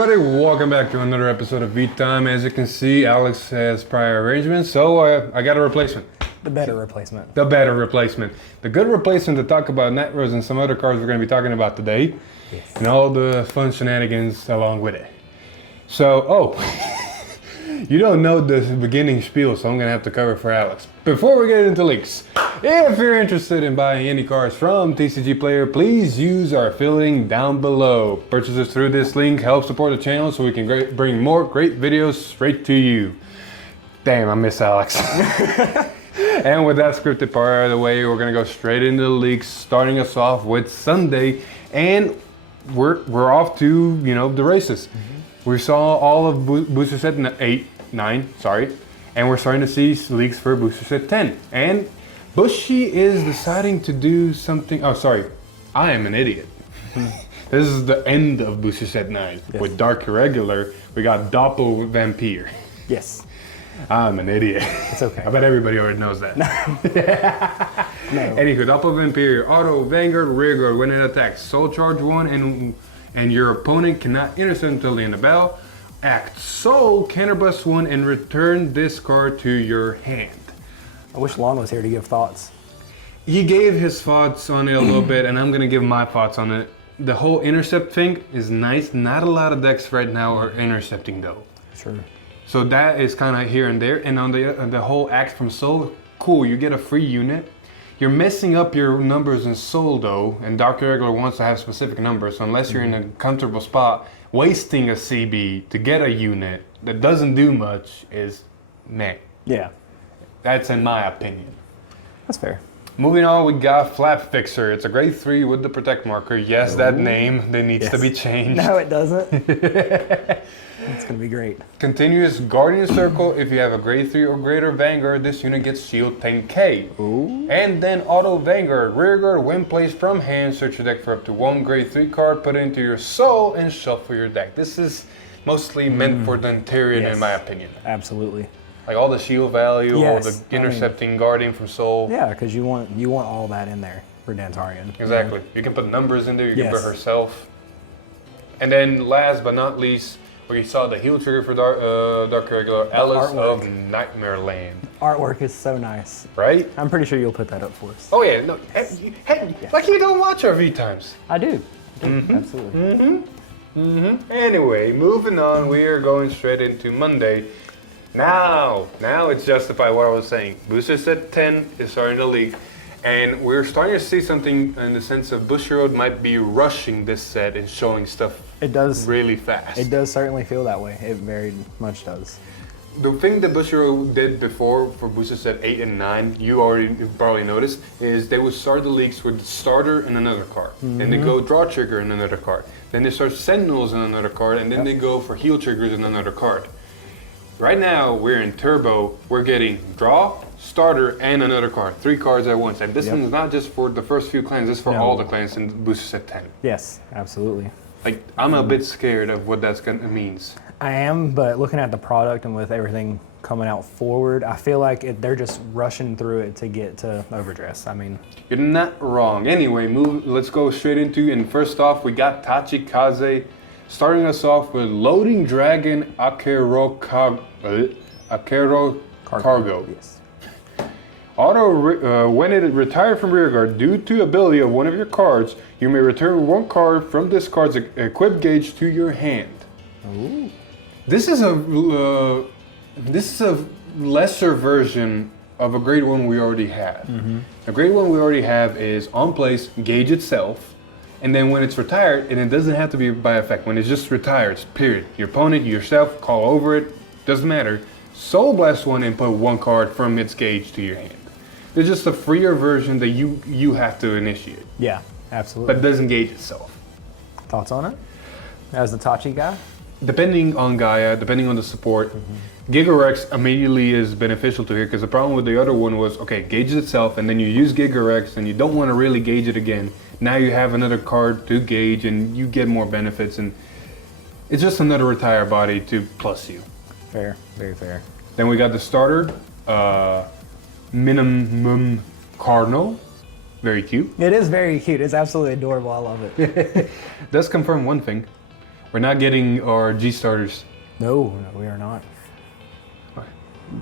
everybody, welcome back to another episode of Beat Time. As you can see, Alex has prior arrangements, so I got a replacement. The better replacement. The better replacement. The good replacement to talk about Netros and some other cards we're going to be talking about today. Yes. And all the fun shenanigans along with it. So, you don't know the beginning spiel, so I'm going to have to cover for Alex. Before we get into leaks, if you're interested in buying any cards from TCG Player, please use our affiliate link down below. Purchases through this link help support the channel so we can bring more great videos straight to you. Damn, I miss Alex. And with that scripted part out of the way, we're going to go straight into the leaks, starting us off with Sunday. And we're off to, the races. Mm-hmm. We saw all of booster set 9, and we're starting to see leaks for booster set 10. And Bushy is deciding to do something. Oh, sorry, I am an idiot. This is the end of booster set 9. Yes. With Dark Irregular, we got Doppel Vampire. Yes. I'm an idiot. It's okay. I bet everybody already knows that. No. Anywho, Doppel Vampire, Auto, Vanguard, Rearguard, when it attacks, Soul Charge 1, and your opponent cannot intercept until the end of battle. Act Soul, Counterblast 1, and return this card to your hand. I wish Lon was here to give thoughts. He gave his thoughts on it a little bit, and I'm going to give my thoughts on it. The whole intercept thing is nice. Not a lot of decks right now are intercepting though. Sure. So that is kind of here and there. And on the whole Act from Soul, cool, you get a free unit. You're messing up your numbers in Soul though, and Dark Irregular wants to have specific numbers. So unless you're in a comfortable spot, wasting a CB to get a unit that doesn't do much is meh. Yeah. That's in my opinion. That's fair. Moving on, we got Flap Fixer. It's a grade 3 with the Protect marker. Yes, that name, that needs to be changed. No, it doesn't. It's going to be great. Continuous Guardian Circle. If you have a grade 3 or greater Vanguard, this unit gets Shield 10k. Ooh. And then Auto Vanguard. Rearguard, when placed from hand, search your deck for up to 1 grade 3 card, put it into your Soul, and shuffle your deck. This is mostly meant for the Antarian, in my opinion. Absolutely. Like all the shield value, all the intercepting Guardian from Soul. Yeah, because you want all that in there for Dantarian. Exactly. You can put numbers in there, you can put herself. And then last but not least, we saw the heal trigger for Dark Irregular, Alice of Nightmare Land. Artwork is so nice. Right? I'm pretty sure you'll put that up for us. Oh yeah, no, like you don't watch our V-Times. I do. Absolutely. Anyway, moving on, we are going straight into Monday. Now it's justified what I was saying. Booster set 10 is starting to leak, and we're starting to see something in the sense of Bushiroad might be rushing this set and showing stuff really fast. It does certainly feel that way. It very much does. The thing that Bushiroad did before for booster set 8 and 9, you probably noticed, is they would start the leaks with starter and another card. Then they go draw trigger and another card. Then they start sentinels and another card, and then they go for heal triggers and another card. Right now, we're in Turbo, we're getting draw, starter, and another card. 3 cards at once. And this one is not just for the first few clans, this is for all the clans in booster set 10. Yes, absolutely. Like, I'm a bit scared of what that means. I am, but looking at the product and with everything coming out forward, I feel like they're just rushing through it to get to Overdress. I mean, you're not wrong. Anyway, let's go straight into, and first off, we got Tachikaze. Starting us off with Loading Dragon Akero Cargo. Yes. Auto, when it retired from Rearguard, due to ability of one of your cards, you may return 1 card from this card's equip gauge to your hand. Ooh. This is a lesser version of a grade 1 we already have. The grade 1 we already have is on place, gauge itself. And then when it's retired, and it doesn't have to be by effect, when it's just retired, period. Your opponent, yourself, call over it, doesn't matter. Soul Blast 1 and put 1 card from its gauge to your hand. There's just a freer version that you have to initiate. Yeah, absolutely. But it doesn't gauge itself. Thoughts on it? As the Tachi guy? Depending on Gaia, depending on the support, Gigarex immediately is beneficial to here, because the problem with the other one was, okay, gauges itself, and then you use Gigarex, and you don't want to really gauge it again. Now you have another card to gauge, and you get more benefits, and it's just another retire body to plus you. Fair, very fair. Then we got the starter, Minimum Cardinal. Very cute. It is very cute. It's absolutely adorable. I love it. Does confirm one thing. We're not getting our G starters. No, we are not.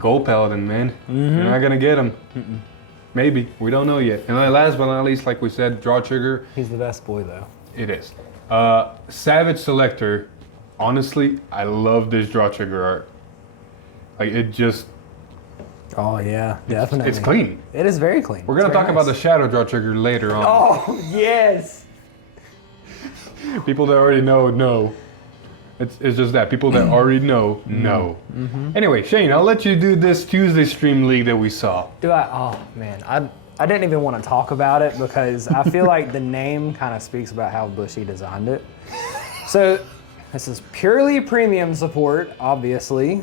Gold Paladin, man. You're not gonna get him. Maybe, we don't know yet. And then last but not least, like we said, draw trigger. He's the best boy though. It is. Savage Selector. Honestly, I love this draw trigger art. Like it just. Oh yeah, definitely. It's clean. It is very clean. We're gonna talk about the shadow draw trigger later on. Oh yes. People that already know. It's just that. People that already know. Anyway, Shane, I'll let you do this Tuesday stream league that we saw. Do I? Oh man, I didn't even want to talk about it because I feel like the name kind of speaks about how Bushy designed it. So this is purely premium support, obviously,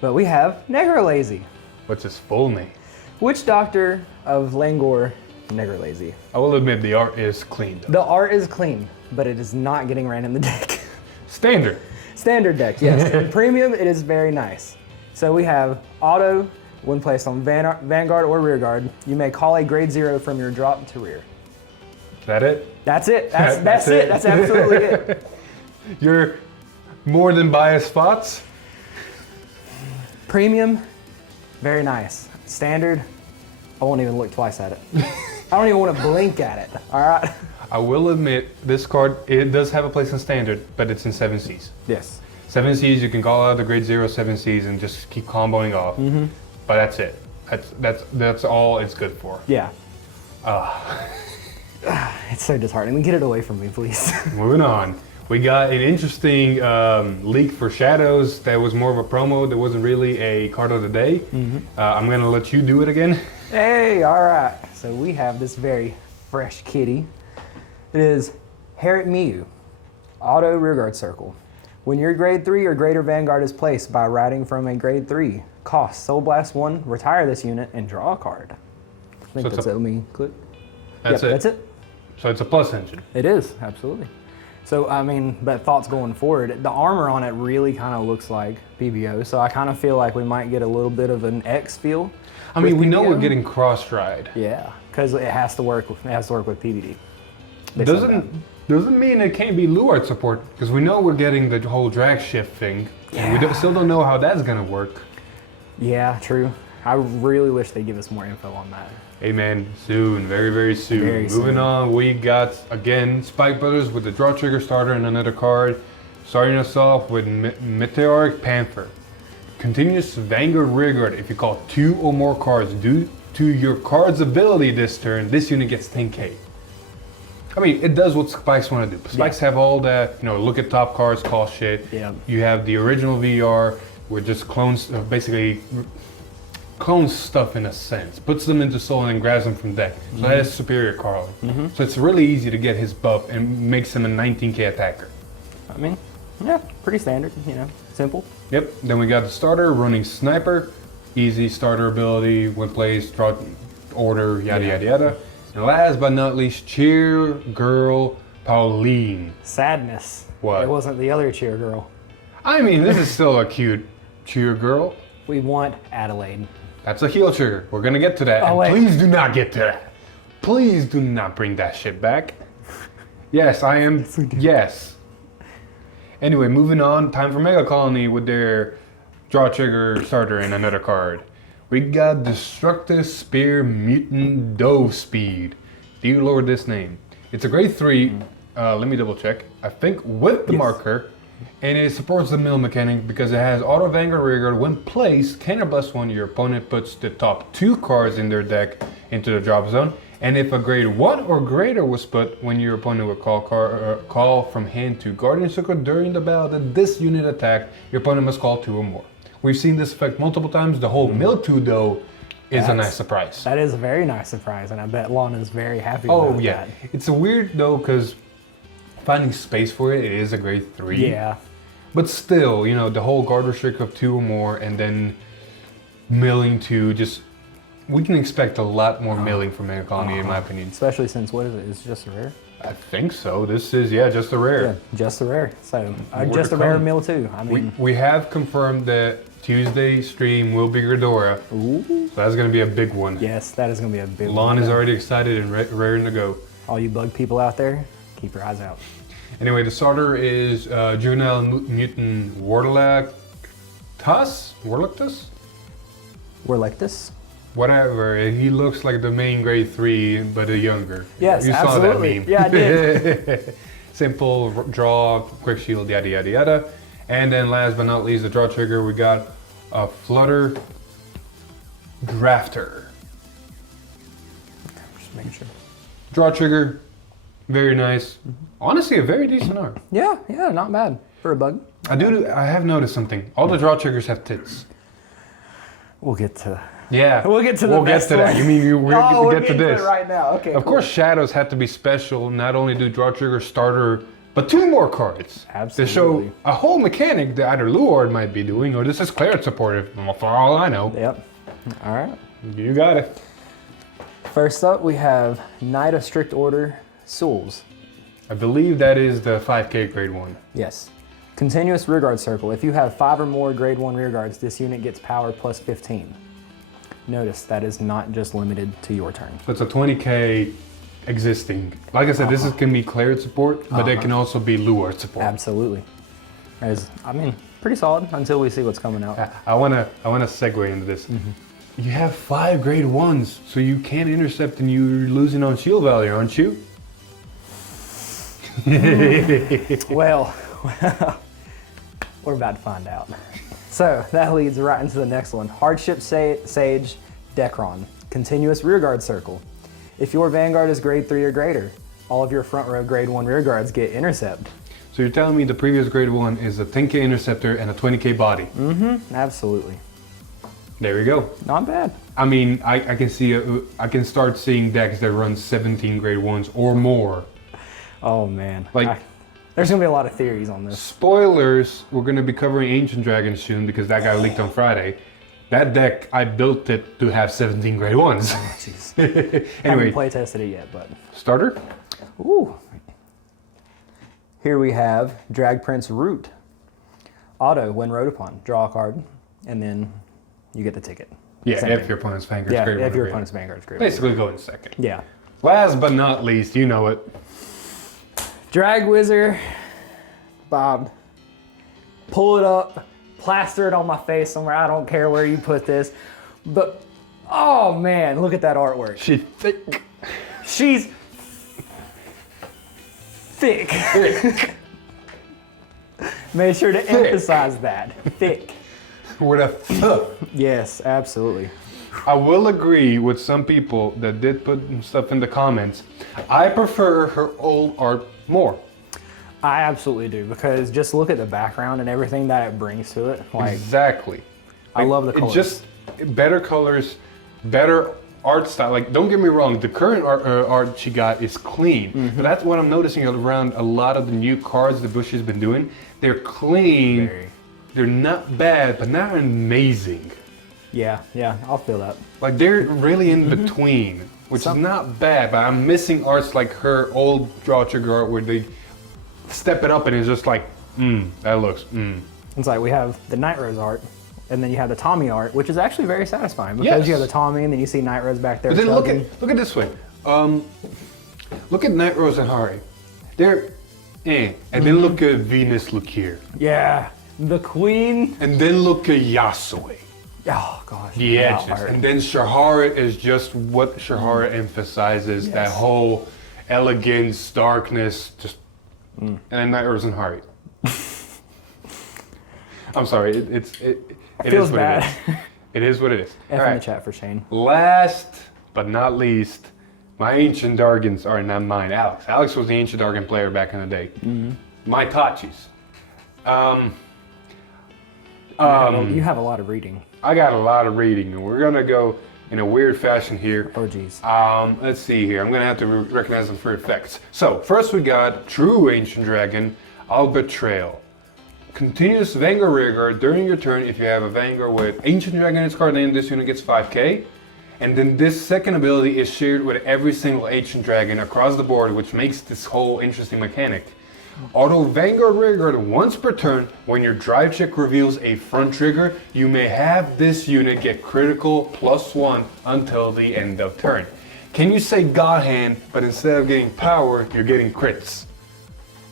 but we have Negralazy. What's his full name? Witch Doctor of Langor, Negralazy. I will admit the art is clean though. The art is clean, but it is not getting ran in the deck. Standard. Standard deck, yes. In premium, it is very nice. So we have auto, when placed on Vanguard or Rearguard, you may call a grade 0 from your drop to rear. Is that it? That's it. That's it. That's absolutely it. Your more than biased spots? Premium, very nice. Standard, I won't even look twice at it. I don't even want to blink at it, all right? I will admit, this card, it does have a place in Standard, but it's in 7Cs. Yes. 7Cs, you can call out the grade 0 7Cs and just keep comboing off. But that's it. That's all it's good for. Yeah. It's so disheartening. Get it away from me, please. Moving on. We got an interesting leak for Shadows that was more of a promo. That wasn't really a card of the day. I'm going to let you do it again. Hey, all right. So we have this very fresh kitty. It is Herrick Miu, auto rearguard circle. When your grade 3 or greater Vanguard is placed by riding from a grade 3, cost Soul Blast 1, retire this unit, and draw a card. I think that's it. Let me click. That's it. That's it. So it's a plus engine. It is, absolutely. So, I mean, but thoughts going forward, the armor on it really kind of looks like PBO, so I kind of feel like we might get a little bit of an X feel. I mean, we know we're getting cross-ride. Yeah, because it has to work with PBD. Doesn't mean it can't be Luart support, because we know we're getting the whole drag shift thing. Yeah. And we still don't know how that's going to work. Yeah, true. I really wish they'd give us more info on that. Amen. Soon. Very, very soon. Very soon. Moving on, we got, again, Spike Brothers with the draw trigger starter and another card. Starting us off with Meteoric Panther. Continuous Vanguard Rearguard. If you call 2 or more cards due to your card's ability this turn, this unit gets 10k. I mean, it does what Spikes want to do. Spikes have all that, look at top cards, call shit. Yeah. You have the original VR, which just clones, basically clones stuff in a sense, puts them into soul and then grabs them from deck. So that is superior Carlin. So it's really easy to get his buff and makes him a 19k attacker. I mean, yeah, pretty standard, simple. Yep, then we got the starter, running Sniper, easy starter ability, when placed, draw order, yada yada yada. And last but not least, Cheer Girl Pauline. Sadness. What? It wasn't the other cheer girl. I mean, this is still a cute Cheer Girl. We want Adelaide. That's a heel trigger. We're gonna get to that. Oh, wait. Please do not get to that. Please do not bring that shit back. Yes, I am. Yes. Anyway, moving on. Time for Megacolony with their draw trigger starter and another card. We got Destructive Spear Mutant Dove Speed. Dear Lord, this name. It's a grade 3. Let me double check. I think with the marker. And it supports the mill mechanic because it has auto Vanguard Rearguard. When placed, counterblast 1, your opponent puts the top 2 cards in their deck into the drop zone. And if a grade 1 or greater was put when your opponent would call from hand to Guardian Circle during the battle that this unit attacked, your opponent must call 2 or more. We've seen this effect multiple times. The whole mill 2 though is a nice surprise. That is a very nice surprise, and I bet Lana's very happy about that. Oh yeah, it's a weird though because finding space for it is a grade 3. Yeah. But still, the whole guard restrict of 2 or more and then milling 2, we can expect a lot more milling from Megacolony in my opinion. Especially since, what is it? It's just a rare? I think so. This is, just a rare. Yeah, just a rare. So, just a rare mill too. I mean, we have confirmed that Tuesday stream will be Ghidorah. Ooh. So that's going to be a big one. Yes, that is going to be a big one. Lon is already excited and raring to go. All you bug people out there, keep your eyes out. Anyway, the starter is Juvenile Mutant Warlock Tuss? Warlectus? Whatever. He looks like the main grade 3, but a younger. Yes, you absolutely. saw that meme. Yeah, I did. Simple draw, quick shield, yada yada yada. And then last but not least, the draw trigger, we got a Flutter Drafter. Just making sure. Draw trigger, very nice. Honestly, a very decent art. Yeah, not bad for a bug. I have noticed something. All the draw triggers have tits. We'll get to. Yeah. We'll get to the We'll get best to that. one. You mean we're Oh, going we're to get to getting this? it right now. Okay. Of course, shadows have to be special. Not only do draw trigger starter, but 2 more cards. Absolutely. To show a whole mechanic that either Luard might be doing, or this is Claret supportive, for all I know. Yep. All right. You got it. First up, we have Knight of Strict Order Souls. I believe that is the 5K grade 1. Yes. Continuous rearguard circle. If you have 5 or more grade 1 rearguards, this unit gets power plus 15. Notice that is not just limited to your turn. So it's a 20K existing. Like I said, this can be Claret support, but it can also be Luard support. Absolutely. Pretty solid until we see what's coming out. I wanna segue into this. You have 5 grade 1s, so you can't intercept and you're losing on shield value, aren't you? Well, we're about to find out. So that leads right into the next one. Hardship Sage Dekron. Continuous rearguard circle. If your Vanguard is grade 3 or greater, all of your front row grade 1 rearguards get intercept. So you're telling me the previous grade 1 is a 10K interceptor and a 20K body? Absolutely. There we go. Not bad. I mean, I can start seeing decks that run 17 grade 1s or more. Oh man. Like, there's gonna be a lot of theories on this. Spoilers, we're gonna be covering Ancient Dragons soon because that got leaked on Friday. That deck, I built it to have 17 grade 1s. Oh, jeez. Anyway, Haven't play tested it yet, but. starter? Ooh. Here we have Drag Prince Root. Auto, when rode upon, draw a card, and then you get the ticket. Yeah, Same if thing. your opponent's Vanguard's Yeah, grade 1 if or your greater. opponent's Vanguard's great. Basically go in second. Yeah. Last but not least, you know it. Drag Wizard, Bob, pull it up, plaster it on my face somewhere. I don't care where you put this, but oh man, look at that artwork. She's thick. She's thick. Made sure to emphasize that. Thick. With a th. Yes, absolutely. I will agree with some people that did put stuff in the comments. I prefer her old art more. I absolutely do, because just look at the background and everything that it brings to it. Like, Exactly. I love the colors. It's just better colors, better art style. Like, don't get me wrong, the current art she got is clean. But that's what I'm noticing around a lot of the new cards the Bush has been doing. They're clean. Very. They're not bad, but not amazing. yeah, I'll feel that. Like, they're really in between, which is not bad, but I'm missing arts like her old draw trigger art where they step it up and it's just like, that looks, It's like we have the Night Rose art, and then you have the Tommy art, which is actually very satisfying because you have the Tommy, and then you see Night Rose back there. But then look chugging. at this way. Look at Night Rose and Hari. They're and then look at Venus look here. Yeah, the Queen. And then look at Yasue. Oh gosh. The that edges. art. And then Shahara is just what Shahara emphasizes, that whole elegance, darkness, just and then Night Rose and Hari. I'm sorry, it Feels is what bad. it is. It is what it is. F All in right. the chat for Shane. Last but not least, my Ancient Dargans are not mine. Alex. Alex was the Ancient Dargan player back in the day. My Tachis. You have a lot of reading. I got a lot of reading, and we're gonna go in a weird fashion here. Oh geez. Let's see here. I'm gonna have to recognize them for effects. So first we got True Ancient Dragon, Albetrail. Continuous Vanguard Rearguard during your turn. If you have a Vanguard with Ancient Dragon in its card name, this unit gets 5K. And then this second ability is shared with every single Ancient Dragon across the board, which makes this whole interesting mechanic. Auto Vanguard Rearguard once per turn. When your drive check reveals a front trigger, you may have this unit get critical +1 until the end of turn. Can you say God Hand, but instead of getting power, you're getting crits?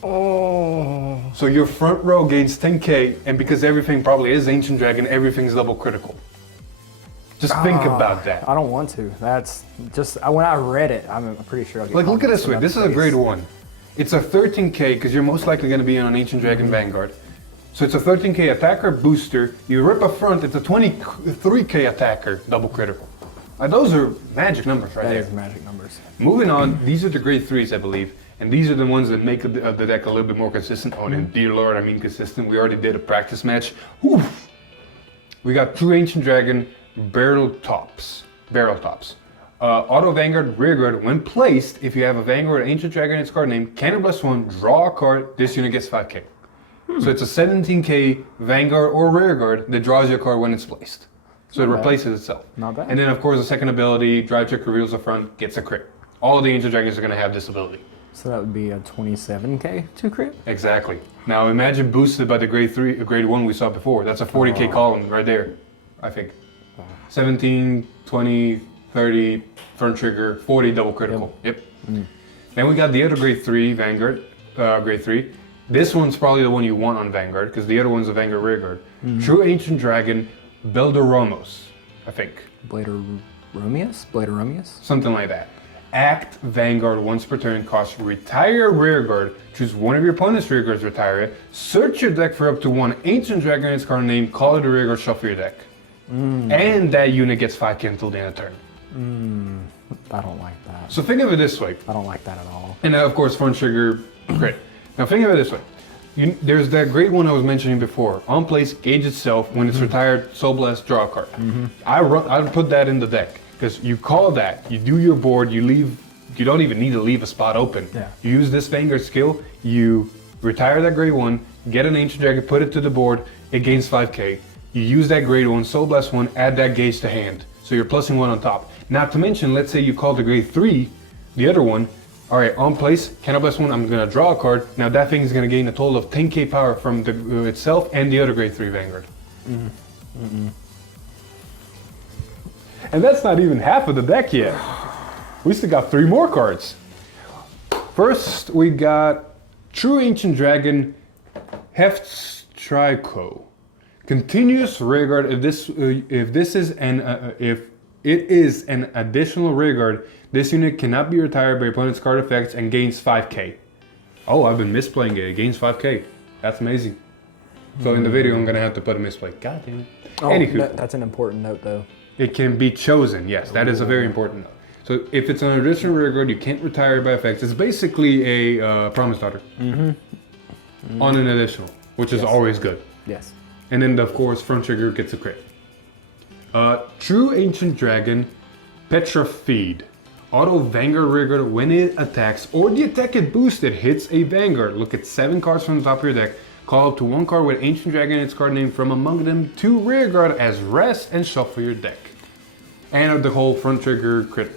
Oh. So your front row gains 10k, and because everything probably is Ancient Dragon, everything's double critical. Just think about that. I don't want to. That's just, when I read it, I'm pretty sure I'll get Like, look at comments this way. about This the is a face. grade 1. It's a 13k because you're most likely going to be on an Ancient Dragon Vanguard. So it's a 13k attacker booster. You rip a front, it's a 23k attacker double critical. Those are magic numbers right That there. is magic numbers. Moving on, these are the grade 3s, I believe. And these are the ones that make the deck a little bit more consistent. Oh, and dear Lord, I mean consistent. We already did a practice match. Oof. We got 2 Ancient Dragon barrel tops. Auto Vanguard Rearguard, when placed, if you have a Vanguard or Ancient Dragon in its card name, +1, draw a card, this unit gets 5k. So it's a 17k Vanguard or Rearguard that draws your card when it's placed. So it replaces itself. Not bad. And then of course the second ability, Drive Check reveals the front, gets a crit. All of the Ancient Dragons are going to have this ability. So that would be a 27k to crit? Exactly. Now imagine boosted by the grade 1 we saw before. That's a 40k column right there, I think. 17, 20, 30, front trigger, 40 double critical. Yep. Then we got the other grade 3 Vanguard, grade 3. This one's probably the one you want on Vanguard because the other one's a Vanguard Rearguard. True Ancient Dragon, Belderomos, I think. Bladeromius? Something like that. Act Vanguard once per turn, cost retire Rearguard, choose one of your opponent's Rearguards, retire it, search your deck for up to 1 Ancient Dragon in its card name, call it a Rearguard, shuffle your deck. And that unit gets 5k until the end of turn. I don't like that. So think of it this way. I don't like that at all. And of course, front trigger, crit. Now think of it this way. There's that great one I was mentioning before. On place, gauge itself. When it's retired, Soul Blast, draw a card. I put that in the deck because you call that, you do your board, you leave. You don't even need to leave a spot open. Yeah. You use this Vanguard skill. You retire that grade 1, get an Ancient Dragon, put it to the board. It gains 5k. You use that grade 1, Soul Blast 1, add that gauge to hand. So you're +1 on top. Not to mention, let's say you call the grade 3, the other one. All right, on place, +1, I'm gonna draw a card. Now that thing is gonna gain a total of 10k power from the itself and the other grade 3 Vanguard. And that's not even half of the deck yet. We still got 3 more cards. First, we got True Ancient Dragon, Heftstriko. Continuous rearguard. If it is an additional rearguard, this unit cannot be retired by opponent's card effects and gains 5k. Oh, I've been misplaying it. It gains 5k. That's amazing. So in the video, I'm gonna have to put a misplay. God damn it. Oh, Anywho, that's an important note, though. it can be chosen. Yes, that is a very important note. So if it's an additional rearguard, you can't retire it by effects. It's basically a promise daughter on an additional, which is always good. Yes. And then, of course, front trigger gets a crit. True Ancient Dragon, Petra Feed. Auto Vanguard Rearguard when it attacks or the attack it boosted hits a Vanguard. Look at 7 cards from the top of your deck. Call up to 1 card with Ancient Dragon in its card name from among them to Rearguard as rest and shuffle your deck. And the whole front trigger crit.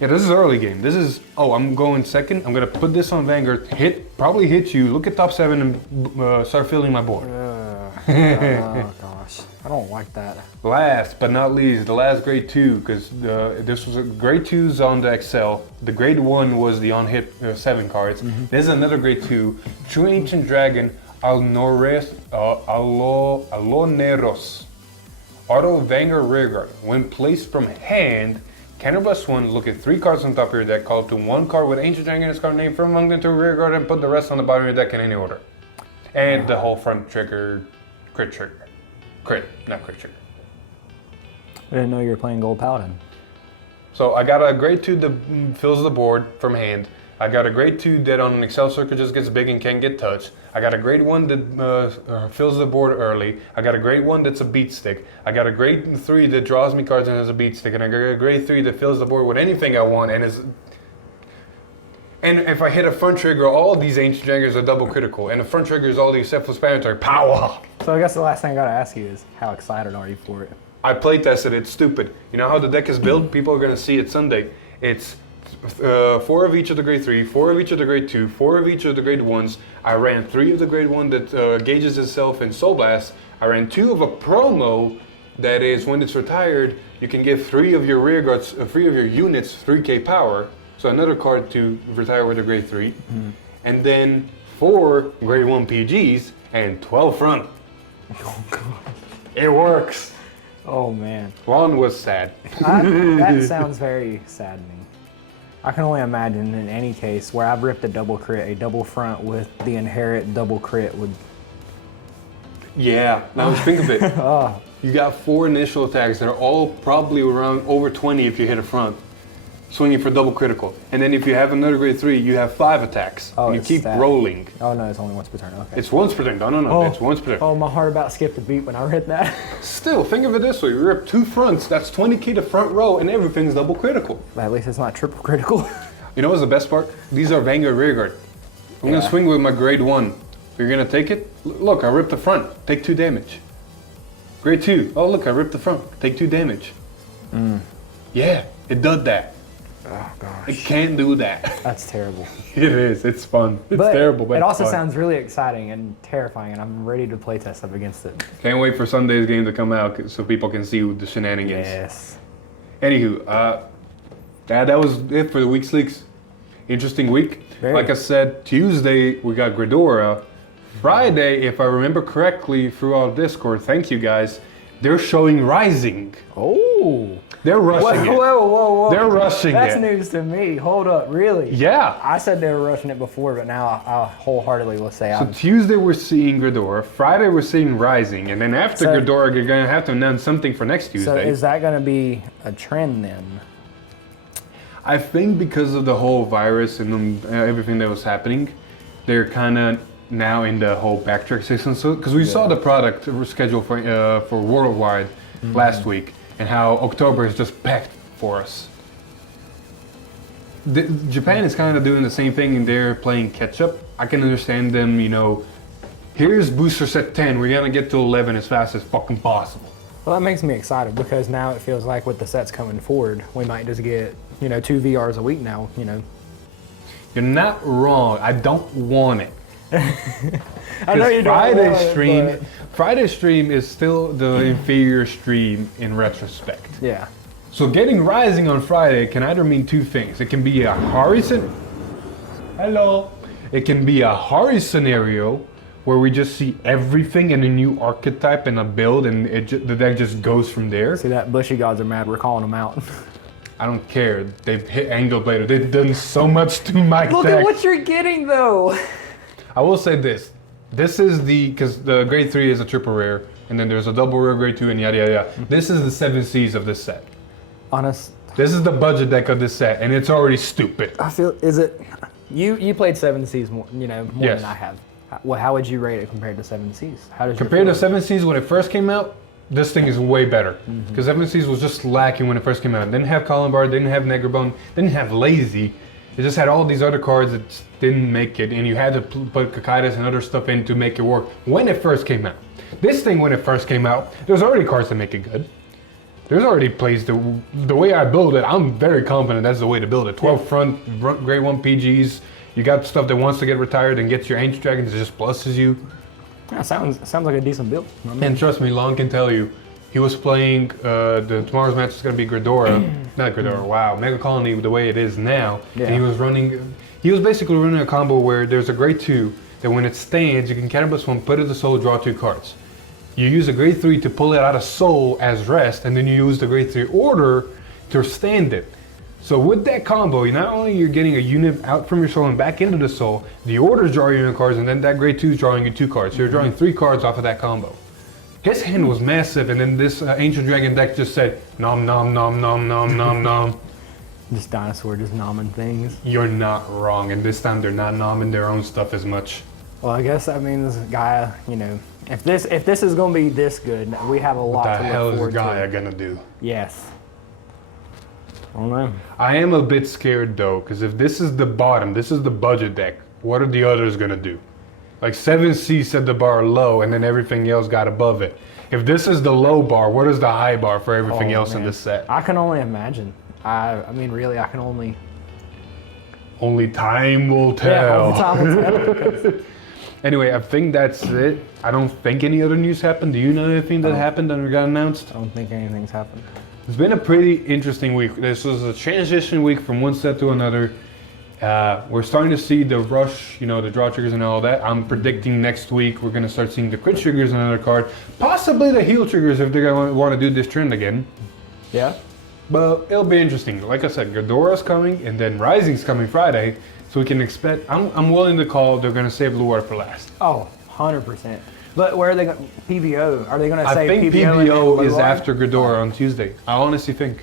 Yeah, this is early game. This is, I'm going second. I'm gonna put this on Vanguard. Probably hit you. Look at top 7 and start filling my board. Oh gosh, I don't like that. Last but not least, the last grade 2, because this was grade 2's on the Excel. The grade 1 was the on hit 7 cards. There's another grade 2, True Ancient Dragon, Aloneros. Auto Vanguard Rearguard. When placed from hand, +1, look at 3 cards on top of your deck, call up to 1 card with Ancient Dragon in its card name from among them to Rearguard and put the rest on the bottom of your deck in any order. And the whole front trigger, crit trigger. Crit, not crit trigger. I didn't know you were playing Gold Paladin. So I got a grade 2 that fills the board from hand. I got a grade 2 that on an Excel circuit just gets big and can't get touched. I got a grade 1 that fills the board early. I got a grade 1 that's a beat stick. I got a grade 3 that draws me cards and has a beat stick. And I got a grade 3 that fills the board with anything I want and is... And if I hit a front trigger, all these Ancient Dragons are double critical. And the front trigger is all the self-explanatory power. So I guess the last thing I gotta ask you is, how excited are you for it? I play tested it, stupid. You know how the deck is built? People are gonna see it Sunday. It's 4 of each of the grade 3, 4 of each of the grade 2, 4 of each of the grade 1s. I ran 3 of the grade 1 that gauges itself in Soul Blast. I ran 2 of a promo that is when it's retired, you can give 3 of your rearguards, 3 of your units 3k power. So another card to retire with a grade 3. And then 4 grade 1 PGs, and 12 front. Oh god. It works. Oh man. One was sad. That sounds very saddening. I can only imagine in any case where I've ripped a double crit, a double front with the inherent double crit would. Yeah, now think of it. You got 4 initial attacks that are all probably around over 20 if you hit a front, swinging for double critical. And then if you have another grade 3, you have 5 attacks. Oh, and you it's keep that. rolling. Oh no, it's only once per turn. Okay. It's once per turn. No, it's once per turn. Oh, my heart about skipped a beat when I read that. Still, think of it this way. You rip 2 fronts, that's 20k to front row, and everything's double critical. But at least it's not triple critical. You know what's the best part? These are Vanguard rearguard. I'm gonna swing with my grade 1. You're gonna take it? Look, I ripped the front. Take 2 damage. Grade 2. Oh, look, I ripped the front. Take 2 damage. Yeah, it does that. Oh gosh. It can't do that. That's terrible. It is. It's fun. It's terrible, but it it's also fun. sounds really exciting and terrifying, and I'm ready to play test up against it. Can't wait for Sunday's game to come out so people can see the shenanigans. Yes. Anywho, that was it for the week's leaks. Interesting week. Very. Like I said, Tuesday we got Gridora. Friday, if I remember correctly through our Discord, thank you guys, they're showing Rising. Oh. They're rushing it. Whoa. They're rushing That's it. news to me. Hold up, really? Yeah. I said they were rushing it before, but now I wholeheartedly will say So Tuesday we're seeing Gridora, Friday we're seeing Rising, and then after Gridora you're going to have to announce something for next Tuesday. So is that going to be a trend then? I think because of the whole virus and everything that was happening, they're kind of now in the whole backtrack system. So because we saw the product scheduled for worldwide last week, and how October is just packed for us. Japan is kind of doing the same thing, and they're playing catch up. I can understand them. You know, here's booster set 10. We're gonna get to 11 as fast as fucking possible. Well, that makes me excited because now it feels like with the sets coming forward, we might just get 2 VRs a week now. You're not wrong. I don't want it. I know you don't Friday want it, stream. but- Friday stream is still the inferior stream in retrospect. Yeah. So getting Rising on Friday can either mean 2 things. It can be a Hari Hello. It can be a Hari scenario where we just see everything in a new archetype and a build, and the deck just goes from there. See that bushy gods are mad. We're calling them out. I don't care. They've hit Angle Blader. They've done so much to my Look deck. at what you're getting though. I will say this. This is because the grade 3 is a triple rare, and then there's a double rare grade 2 and yada yada yada. This is the 7 Cs of this set. Honest. This is the budget deck of this set, and it's already stupid. I feel, is it, you played 7 Cs more, more Yes. than I have. How would you rate it compared to 7 Cs? How does Compared to 7 Cs when it first came out, this thing is way better. Because 7 Cs was just lacking when it first came out. It didn't have Columbar, didn't have Negrabone, didn't have Lazy. It just had all these other cards that didn't make it, and you had to put Kakaitis and other stuff in to make it work when it first came out. This thing, when it first came out, there's already cards that make it good. There's already plays the way I build it. I'm very confident that's the way to build it. 12 front, grade 1 PGs. You got stuff that wants to get retired and gets your Ancient Dragons, it just pluses you. Yeah, sounds like a decent build. And trust me, Lon can tell you, he was playing, tomorrow's match is going to be Gridora, not Gridora, wow, Megacolony the way it is now. Yeah. And he was basically running a combo where there's a grade 2 that when it stands, you can counterblast 1, put it to soul, draw 2 cards. You use a grade 3 to pull it out of soul as rest, and then you use the grade 3 order to stand it. So with that combo, not only you're getting a unit out from your soul and back into the soul, the orders draw you your cards, and then that grade 2 is drawing you 2 cards. So you're drawing 3 cards off of that combo. His hand was massive, and then this Ancient Dragon deck just said, nom nom nom nom nom nom nom. This dinosaur just nomming things. You're not wrong, and this time they're not nomming their own stuff as much. Well, I guess that means Gaia, if this is going to be this good, we have a lot What to the look hell is forward Gaia to. gonna do? Yes. I don't know. I am a bit scared though, because if this is the bottom, this is the budget deck, what are the others gonna do? Like 7C set the bar low, and then everything else got above it. If this is the low bar, what is the high bar for everything else in man. this set? I can only imagine. I mean, really, I can only... Only time will tell. Yeah, all the time will tell. because- Anyway, I think that's it. I don't think any other news happened. Do you know anything that happened and got announced? I don't think anything's happened. It's been a pretty interesting week. This was a transition week from one set to another. We're starting to see the rush, you know, the draw triggers and all that. I'm predicting next week we're going to start seeing the crit triggers on another card. Possibly the heal triggers if they're going to want to do this trend again. Yeah. But it'll be interesting. Like I said, Ghidorah's coming and then Rising's coming Friday. So we can expect, I'm willing to call they're going to save Blue Water for last. Oh, 100%. But where are they going PVO? Are they going to I say think PVO is after Ghidorah on Tuesday. I honestly think.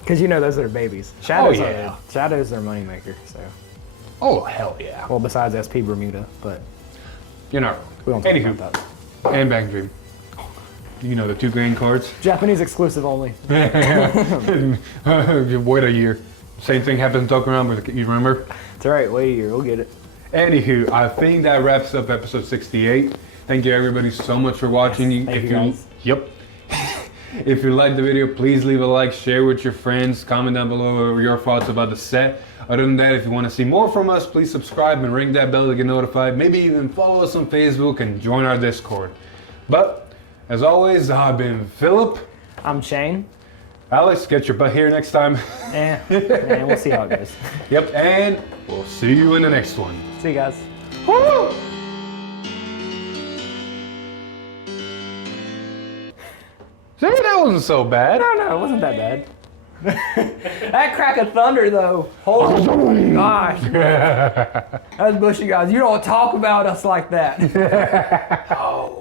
Because you know those are babies. Shadows yeah. Shadows are moneymaker, so. Oh, hell yeah. Well, besides SP Bermuda, but. You're not We don't talk Anywho, about that. and Bang Dream. You know, the 2 green cards. Japanese exclusive only. Wait a year. Same thing happened in Tokuran, but you remember? It's alright, wait a year, we'll get it. Anywho, I think that wraps up episode 68. Thank you everybody so much for watching. Yes, thank you guys. Yep. If you liked the video, please leave a like, share with your friends, comment down below your thoughts about the set. Other than that, if you want to see more from us, please subscribe and ring that bell to get notified. Maybe even follow us on Facebook and join our Discord. But, as always, I've been Philip. I'm Shane. Alex, get your butt here next time. And we'll see how it goes. Yep, and we'll see you in the next one. See you guys. Woo! See, that wasn't so bad. No, it wasn't that bad. That crack of thunder, though. Holy gosh. That's bushy, guys. You don't talk about us like that. Oh.